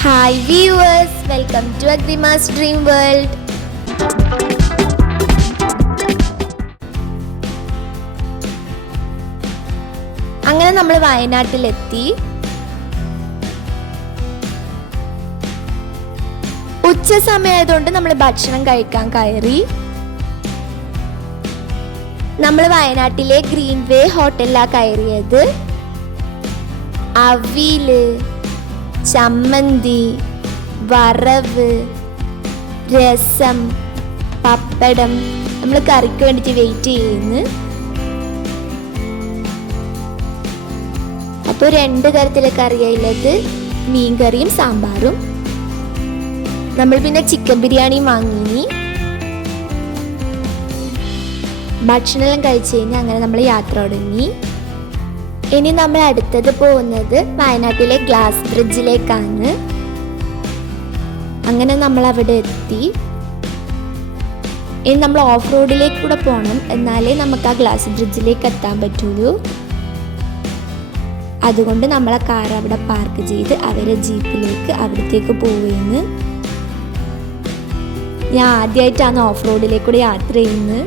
Hi viewers, welcome to Agrima's dream world. അങ്ങനെ നമ്മൾ വയനാട്ടിലെത്തി. ഉച്ച സമയമായതുകൊണ്ട് നമ്മൾ ഭക്ഷണം കഴിക്കാൻ കയറി. നമ്മൾ വയനാട്ടിലെ ഗ്രീൻ വേ ഹോട്ടലിലാണ് കയറിയത്. അവിയല്, ചമ്മന്തി, വറവ്, രസം, പപ്പടം. നമ്മൾ കറിക്ക് വേണ്ടിയിട്ട് വെയിറ്റ് ചെയ്യുന്നു. അപ്പോൾ 2 തരത്തിലെ കറിയുള്ളത്, മീൻകറിയും സാമ്പാറും. നമ്മൾ പിന്നെ ചിക്കൻ ബിരിയാണിയും വാങ്ങി. ഭക്ഷണമെല്ലാം കഴിച്ച് കഴിഞ്ഞ് അങ്ങനെ നമ്മൾ യാത്ര തുടങ്ങി. ഇനി നമ്മൾ അടുത്തത് പോകുന്നത് വയനാട്ടിലെ ഗ്ലാസ് ബ്രിഡ്ജിലേക്കാണ്. അങ്ങനെ നമ്മൾ അവിടെ എത്തി. ഇനി നമ്മൾ ഓഫ് റോഡിലേക്ക് കൂടെ പോകണം, എന്നാലേ നമുക്ക് ആ ഗ്ലാസ് ബ്രിഡ്ജിലേക്ക് എത്താൻ പറ്റുള്ളൂ. അതുകൊണ്ട് നമ്മളെ കാർ അവിടെ പാർക്ക് ചെയ്ത് അവരെ ജീപ്പിലേക്ക് അവിടത്തേക്ക് പോവുകയെന്ന്. ഞാൻ ആദ്യമായിട്ടാണ് ഓഫ് റോഡിലേക്ക് കൂടെ യാത്ര ചെയ്യുന്നത്.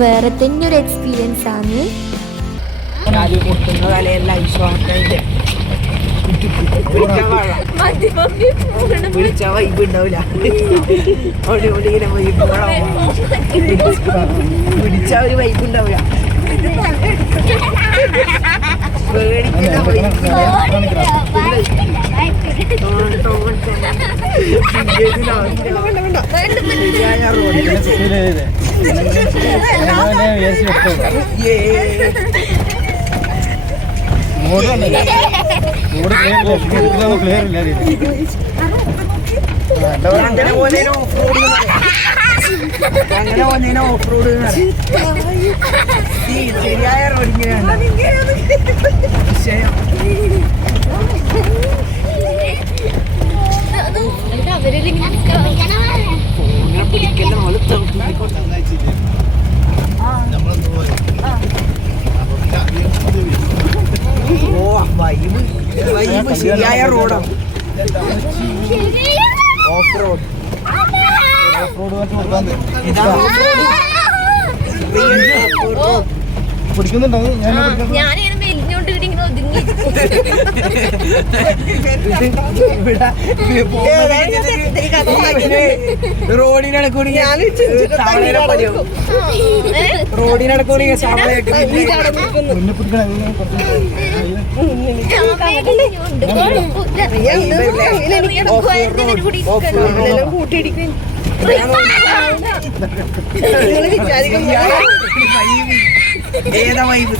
വേറെ തന്നെ ഒരു എക്സ്പീരിയൻസ് ആണ്. പിടിച്ച വൈബ് ഉണ്ടാവില്ല. പിടിച്ച ഒരു വൈബ് ഉണ്ടാവില്ല. അങ്ങനെ ഓഫ് റോഡ് ശരിയായ റോഡിങ്ങനെയാണ് പിടിക്കുന്ന പോലെ. ഓ വൈബ് വൈബ് ശരിയായ റോഡാണ്. ഓഫ് റോഡ് പിടിക്കുന്നുണ്ടോ? ഞാനിങ്ങനെ മെലിഞ്ഞോണ്ട് ഇങ്ങനെ ഒതുങ്ങി. റോഡിനടക്കൂടി റോഡിനടക്കൂടി ഏതാ വൈബ്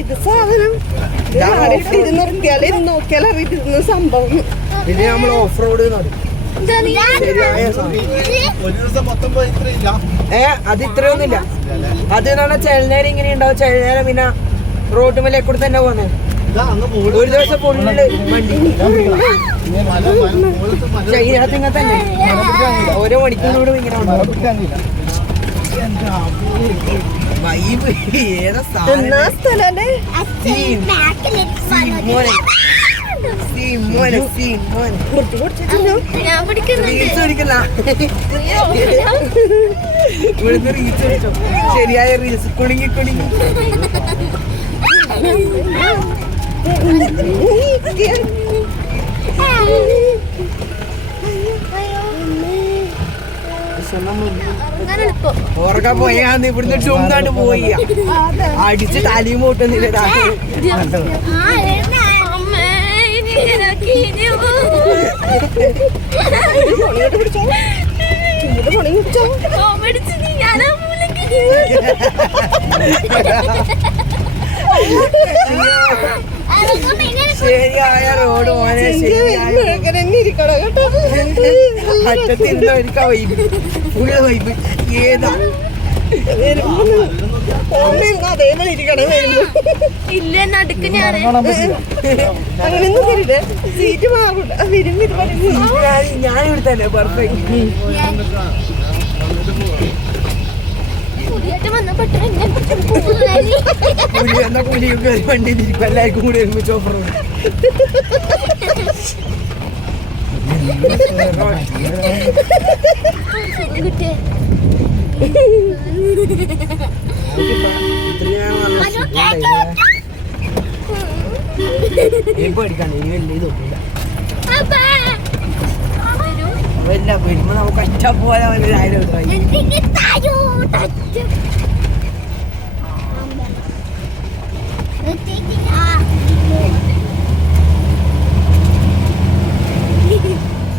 ഇത് സാധനം നിർത്തിയാലേ നോക്കിയാൽ അറിയിട്ടിരുന്ന സംഭവം. ഇത് നമ്മൾ ഓഫ് റോഡ് അത് ഇത്രയൊന്നുമില്ല. അത് ചെഴുനേരം ഇങ്ങനെ ഉണ്ടാവും. ചെഴുനേരം പിന്നെ റോഡ് മേലെ കൂടെ തന്നെ പോകുന്നത്. ഒരു ദിവസം ഫുള്ള് വണ്ടി ഇതിനകത്ത് ഇങ്ങനെ തന്നെ ഓരോ മണിക്കൂറോടും ഇങ്ങനെ വൈബ്. ഏതാ സ്ഥലല്ലേ? ശരിയായ റീൽസ് കുടുങ്ങി കുടുങ്ങി. ഉറക്കം പോയാന്ന് ഇവിടുന്ന് ചുമന്നാണ്ട് പോയി അടിച്ച് തലയും മൂട്ടുന്നില്ല. ശരിയായ റോഡ് മോനെ അറ്റത്തിരുന്ന വൈബ് ഫുള്ള് വൈബ്. ഏതാ അതേപോലെ ഇരിക്കണേ ഇല്ല നടുക്ക് ഞാൻ അങ്ങനെയൊന്നും തരില്ല സീറ്റ് മാറില്ല ഞാൻ ഇവിടെ തന്നെ പെർഫെക്റ്റ് പുതിയായിട്ട് വന്നപ്പെട്ട എന്നെ എന്നാ പുലിയൊക്കെ വണ്ടിയിൽ ഇരിക്കും എല്ലാവർക്കും കൂടി ഒരുമിച്ച് ഓഫർ കുട്ടി പേടിക്കാണ്ട് ഇനി വലിയ ഇതൊന്നുമില്ല വല്ല വരുമ്പോ നമുക്ക് ഒറ്റ പോലെ ആയിരം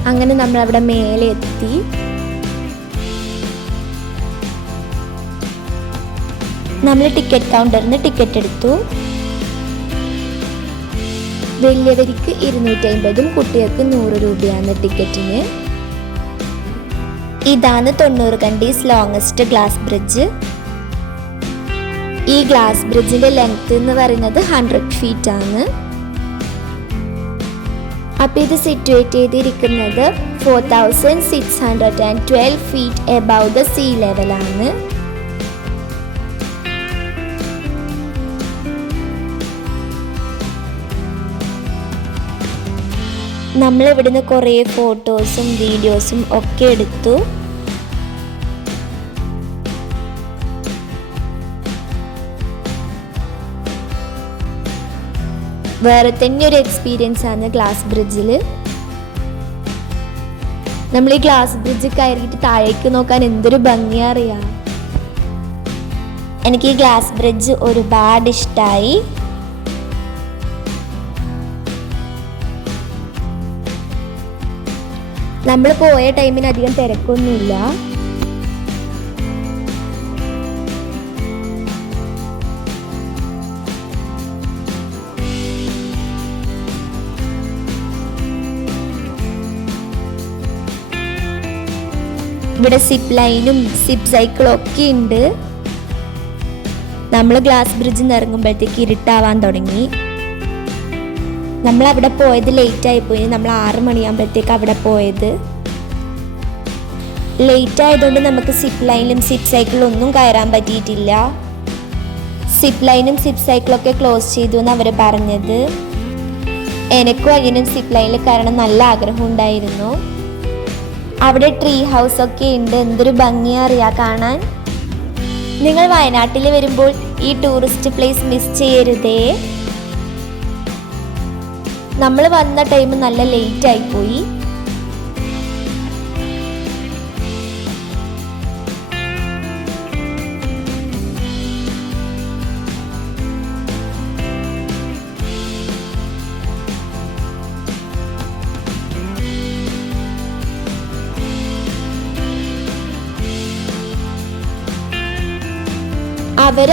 അങ്ങനെ നമ്മൾ അവിടെ മേലെ എത്തി. നമ്മൾ ടിക്കറ്റ് കൗണ്ടറിൽ നിന്ന് ടിക്കറ്റ് എടുത്തു. വലിയവർക്ക് 250 കുട്ടികൾക്ക് 100 രൂപയാണ് ടിക്കറ്റിന്. ഇതാണ് 90 കണ്ടീസ് ലോങ്സ്റ്റ് ഗ്ലാസ് ബ്രിഡ്ജ്. ഈ ഗ്ലാസ് ബ്രിഡ്ജിന്റെ ലെങ്ത് എന്ന് പറയുന്നത് 100 ഫീറ്റ് ആണ്. അപ്പോൾ ഇത് സിറ്റുവേറ്റ് ചെയ്തിരിക്കുന്നത് 4612 ഫീറ്റ് എബവ് ദ സീ ലെവലാണ്. നമ്മൾ ഇവിടുന്ന് കുറേ ഫോട്ടോസും വീഡിയോസും ഒക്കെ എടുത്തു. വേറെ തന്നെ ഒരു എക്സ്പീരിയൻസ് ആണ് ഗ്ലാസ് ബ്രിഡ്ജിൽ. നമ്മൾ ഈ ഗ്ലാസ് ബ്രിഡ്ജ് കയറിയിട്ട് താഴേക്ക് നോക്കാൻ എന്തൊരു ഭംഗിയാ അറിയാം. എനിക്ക് ഈ ഗ്ലാസ് ബ്രിഡ്ജ് ഒരുപാട് ഇഷ്ടമായി. നമ്മൾ പോയ ടൈമിന് അധികം തിരക്കൊന്നുമില്ല. ഇവിടെ സിപ്പ് ലൈനും സിപ്പ് സൈക്കിളും ഒക്കെ ഉണ്ട്. നമ്മൾ ഗ്ലാസ് ബ്രിഡ്ജിൽ നിന്ന് ഇറങ്ങുമ്പോഴത്തേക്ക് ഇരുട്ടാവാൻ തുടങ്ങി. നമ്മൾ അവിടെ പോയത് ലേറ്റ് ആയിപ്പോയി. നമ്മൾ 6 മണിയാകുമ്പോഴത്തേക്ക് അവിടെ പോയത്. ലേറ്റ് ആയതുകൊണ്ട് നമുക്ക് സിപ്പ് ലൈനിലും സിപ്പ് സൈക്കിളും ഒന്നും കയറാൻ പറ്റിയിട്ടില്ല. സിപ്പ് ലൈനും സിപ്പ് സൈക്കിളൊക്കെ ക്ലോസ് ചെയ്തു എന്ന് അവർ പറഞ്ഞത്. എനിക്കും അതിനും സിപ്പ് ലൈനിൽ കയറണം നല്ല ആഗ്രഹം ഉണ്ടായിരുന്നു. അവിടെ ട്രീ ഹൗസ് ഒക്കെ ഉണ്ട്. എന്തൊരു ഭംഗിയാ അറിയാ കാണാൻ. നിങ്ങൾ വയനാട്ടിൽ വരുമ്പോൾ ഈ ടൂറിസ്റ്റ് പ്ലേസ് മിസ് ചെയ്യരുതേ. നമ്മൾ വന്ന ടൈം നല്ല ലേറ്റ് ആയിപ്പോയി.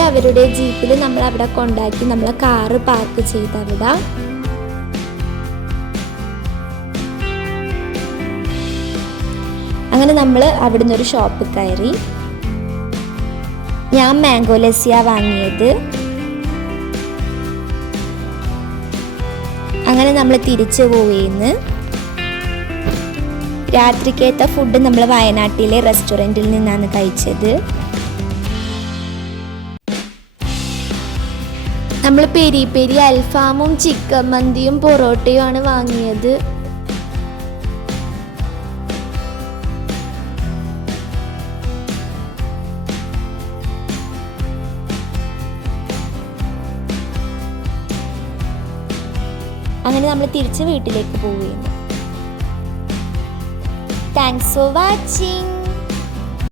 അവരുടെ ജീപ്പിൽ നമ്മൾ അവിടെ കൊണ്ടാക്കി നമ്മളെ കാറ് പാർക്ക് ചെയ്ത് അവിടെ. അങ്ങനെ നമ്മൾ അവിടുന്ന് ഒരു ഷോപ്പ് കയറി. ഞാൻ മാംഗോ ലസ്സിയാ വാങ്ങിയത്. അങ്ങനെ നമ്മൾ തിരിച്ചു പോവുകയെന്ന്. രാത്രിക്കത്തെ ഫുഡ് നമ്മൾ വയനാട്ടിലെ റെസ്റ്റോറൻറ്റിൽ നിന്നാണ് കഴിച്ചത്. നമ്മൾ പെരി പെരി അൽഫാമും ചിക്കൻ മന്തിയും പൊറോട്ടയും ആണ് വാങ്ങിയത്. അങ്ങനെ നമ്മൾ തിരിച്ച് വീട്ടിലേക്ക് പോവുകയാണ്. Thanks for watching.